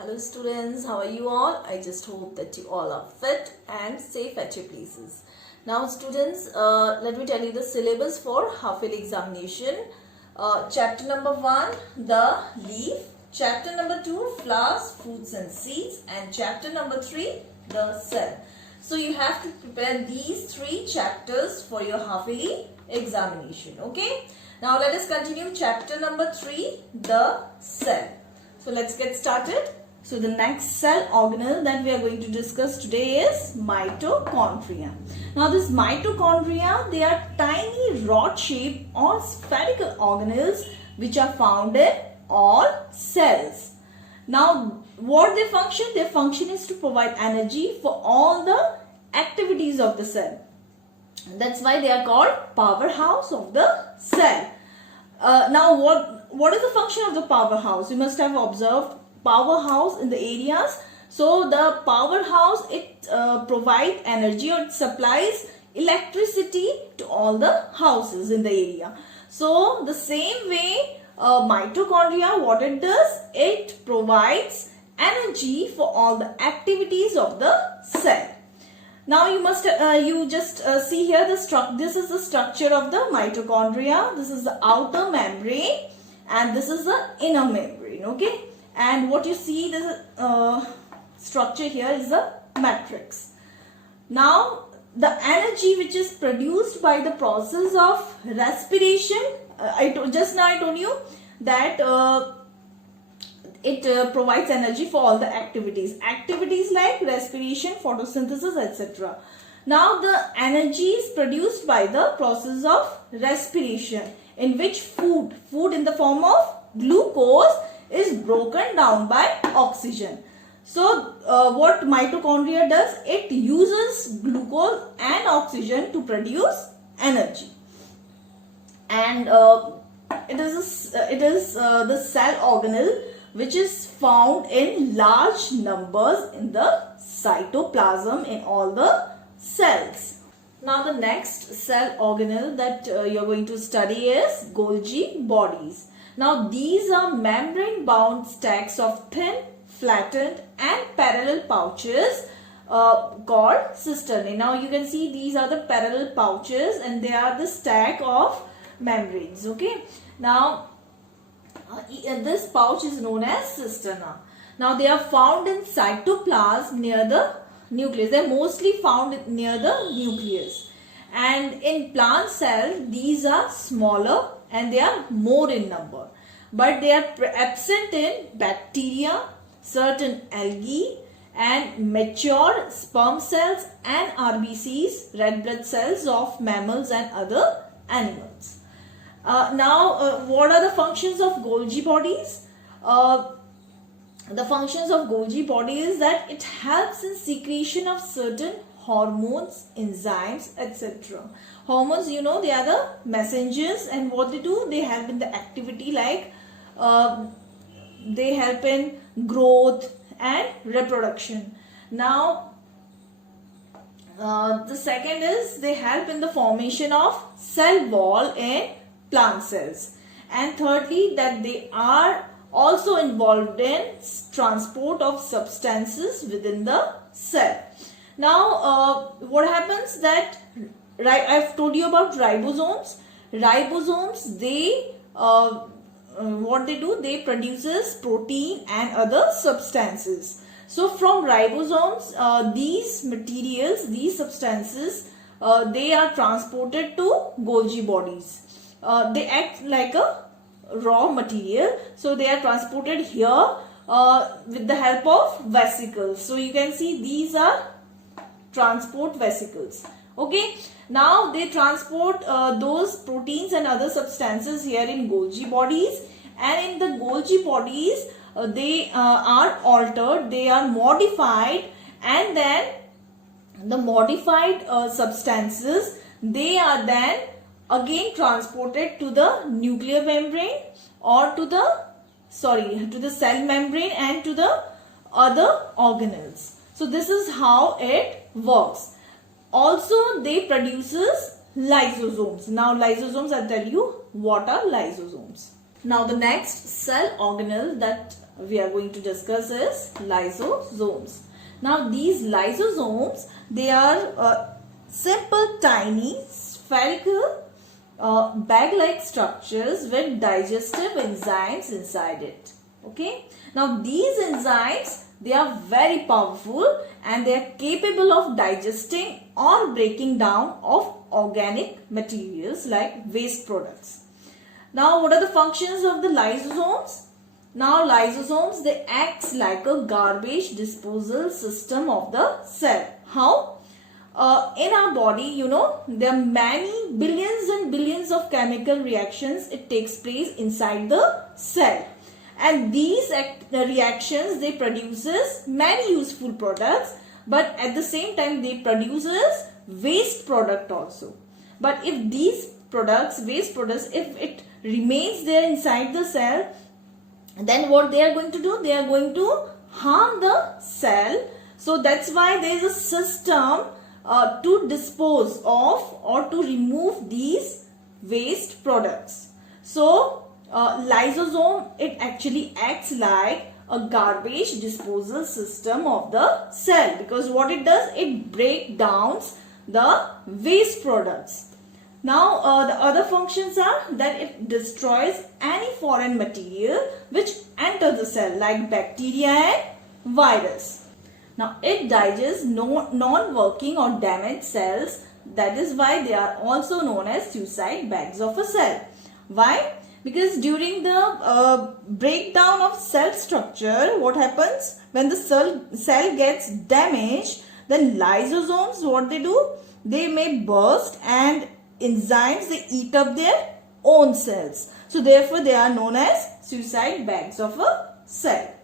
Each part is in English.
Hello students, how are you all? I just hope that you all are fit and safe at your places. Now students, let me tell you the syllabus for half-yearly examination. Chapter number 1, the leaf. Chapter number 2, flowers, fruits and seeds. And chapter number 3, the cell. So you have to prepare these 3 chapters for your half-yearly examination. Okay. Now let us continue chapter number 3, the cell. So let's get started. So the next cell organelle that we are going to discuss today is mitochondria. Now this mitochondria, they are tiny rod-shaped or spherical organelles which are found in all cells. Now what they function? Their function is to provide energy for all the activities of the cell. That's why they are called powerhouse of the cell. Now what is the function of the powerhouse? You must have observed powerhouse in the areas. So the powerhouse, it provides energy or it supplies electricity to all the houses in the area. So the same way mitochondria, what it does, it provides energy for all the activities of the cell. Now you must see here this is the structure of the mitochondria. This is the outer membrane and this is the inner membrane. Okay. And what you see, this structure here is the matrix. Now, the energy which is produced by the process of respiration, just now I told you that it provides energy for all the activities. Activities like respiration, photosynthesis, etc. Now, the energy is produced by the process of respiration, in which food in the form of glucose is broken down by oxygen. So what mitochondria does, it uses glucose and oxygen to produce energy, and it is the cell organelle which is found in large numbers in the cytoplasm in all the cells. Now the next cell organelle that you are going to study is Golgi bodies. Now these are membrane bound stacks of thin, flattened and parallel pouches called cisternae. Now you can see these are the parallel pouches and they are the stack of membranes. Okay. Now this pouch is known as cisterna. Now they are found in cytoplasm near the nucleus. They are mostly found near the nucleus. And in plant cells, these are smaller and they are more in number. But they are absent in bacteria, certain algae and mature sperm cells and RBCs, red blood cells of mammals and other animals. What are the functions of Golgi bodies? The functions of Golgi body is that it helps in secretion of certain hormones, enzymes, etc. Hormones, you know, they are the messengers, and what they do, they help in the activity like they help in growth and reproduction. Now the second is they help in the formation of cell wall in plant cells, and thirdly that they are also involved in transport of substances within the cell. Now what happens that I've told you about ribosomes. Ribosomes, they what they do, they produces protein and other substances. So from ribosomes, these materials, these substances, they are transported to Golgi bodies. They act like a raw material, so they are transported here with the help of vesicles. So you can see these are transport vesicles. Okay, now they transport those proteins and other substances here in Golgi bodies, and in the Golgi bodies they are altered, they are modified, and then the modified substances, they are then again transported to the nuclear membrane or to the cell membrane and to the other organelles. So this is how it works. Also they produces lysosomes. Now lysosomes, I'll tell you what are lysosomes. Now the next cell organelle that we are going to discuss is lysosomes. Now these lysosomes, they are simple, tiny, spherical, bag-like structures with digestive enzymes inside it. Okay. Now these enzymes, they are very powerful and they are capable of digesting or breaking down of organic materials like waste products. Now what are the functions of the lysosomes? Now lysosomes, they act like a garbage disposal system of the cell. How? In our body, you know, there are many billions and billions of chemical reactions. It takes place inside the cell. And these reactions, they produces many useful products, but at the same time they produces waste product also. But if these products, waste products, if it remains there inside the cell, then what they are going to do? They are going to harm the cell. So that's why there is a system to dispose of or to remove these waste products. So lysosome, it actually acts like a garbage disposal system of the cell, because what it does, it breaks down the waste products. Now the other functions are that it destroys any foreign material which enter the cell like bacteria and virus. Now it digests non-working or damaged cells. That is why they are also known as suicide bags of a cell. Why? Because during the breakdown of cell structure, what happens when the cell gets damaged, then lysosomes, what they do? They may burst and enzymes, they eat up their own cells. So therefore they are known as suicide bags of a cell.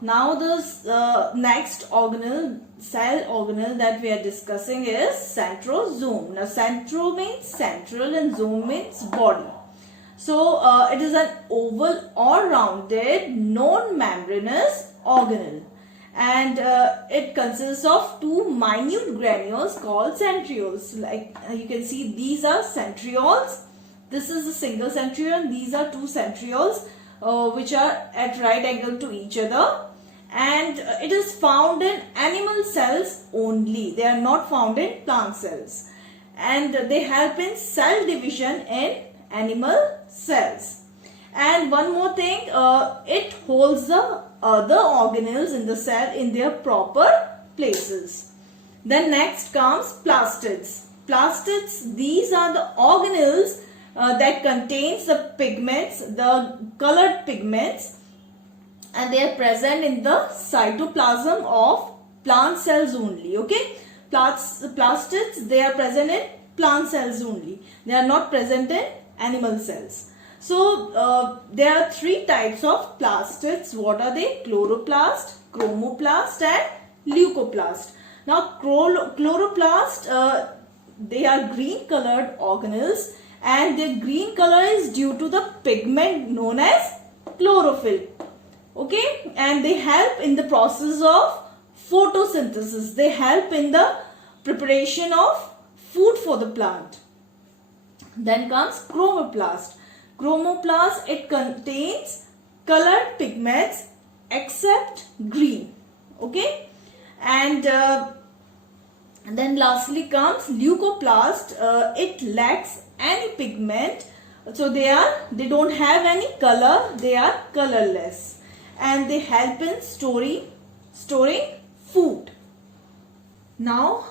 Now the next cell organelle that we are discussing is centrosome. Now centro means central and zome means body. So it is an oval or rounded non-membranous organelle, and it consists of two minute granules called centrioles. Like you can see, these are centrioles. This is a single centriole. These are two centrioles which are at right angle to each other, and it is found in animal cells only. They are not found in plant cells, and they help in cell division in animal cells. And one more thing, it holds the other organelles in the cell in their proper places. Then next comes plastids. Plastids, these are the organelles that contains the pigments, the colored pigments, and they are present in the cytoplasm of plant cells only. Okay, plastids, they are present in plant cells only. They are not present in animal cells. So there are three types of plastids. What are they? Chloroplast, chromoplast and leucoplast. Now chloroplast, they are green colored organelles, and their green color is due to the pigment known as chlorophyll. Okay, and they help in the process of photosynthesis. They help in the preparation of food for the plant. Then comes chromoplast. Chromoplast, it contains colored pigments except green. Okay, and then lastly comes leucoplast. It lacks any pigment, so they don't have any color. They are colorless, and they help in storing food. Now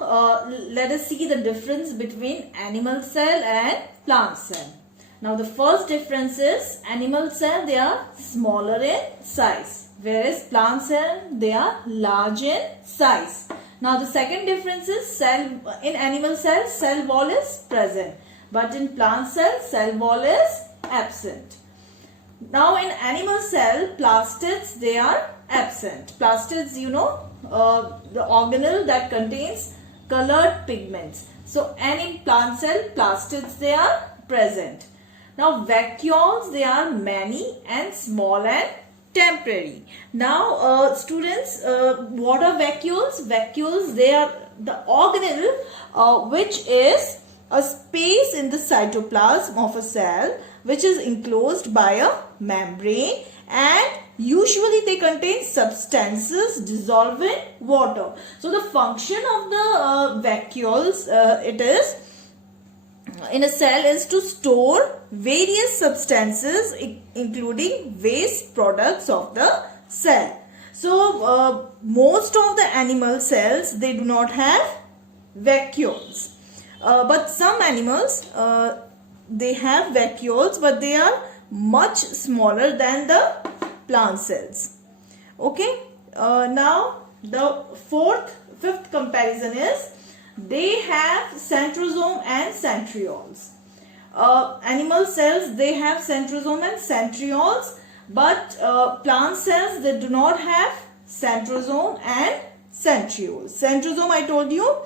let us see the difference between animal cell and plant cell. Now the first difference is animal cell, they are smaller in size, whereas plant cell, they are large in size. Now the second difference is in animal cell, cell wall is present, but in plant cell wall is absent. Now in animal cell, plastids, they are absent. Plastids, you know, the organelle that contains colored pigments. So, and in plant cell, plastids, they are present. Now vacuoles, they are many and small and temporary. Now students, what are vacuoles? Vacuoles, they are the organelle which is a space in the cytoplasm of a cell which is enclosed by a membrane, and usually they contain substances dissolved in water. So the function of the vacuoles it is in a cell is to store various substances including waste products of the cell. So most of the animal cells, they do not have vacuoles, but some animals they have vacuoles, but they are much smaller than the plant cells. Okay, now the fifth comparison is they have centrosome and centrioles. Animal cells, they have centrosome and centrioles, but plant cells, they do not have centrosome and centrioles. Centrosome, I told you,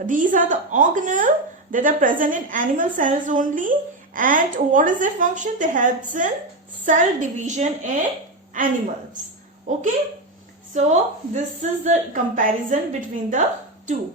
these are the organelles that are present in animal cells only, and what is their function? They help in cell division in animals. Okay, so this is the comparison between the two.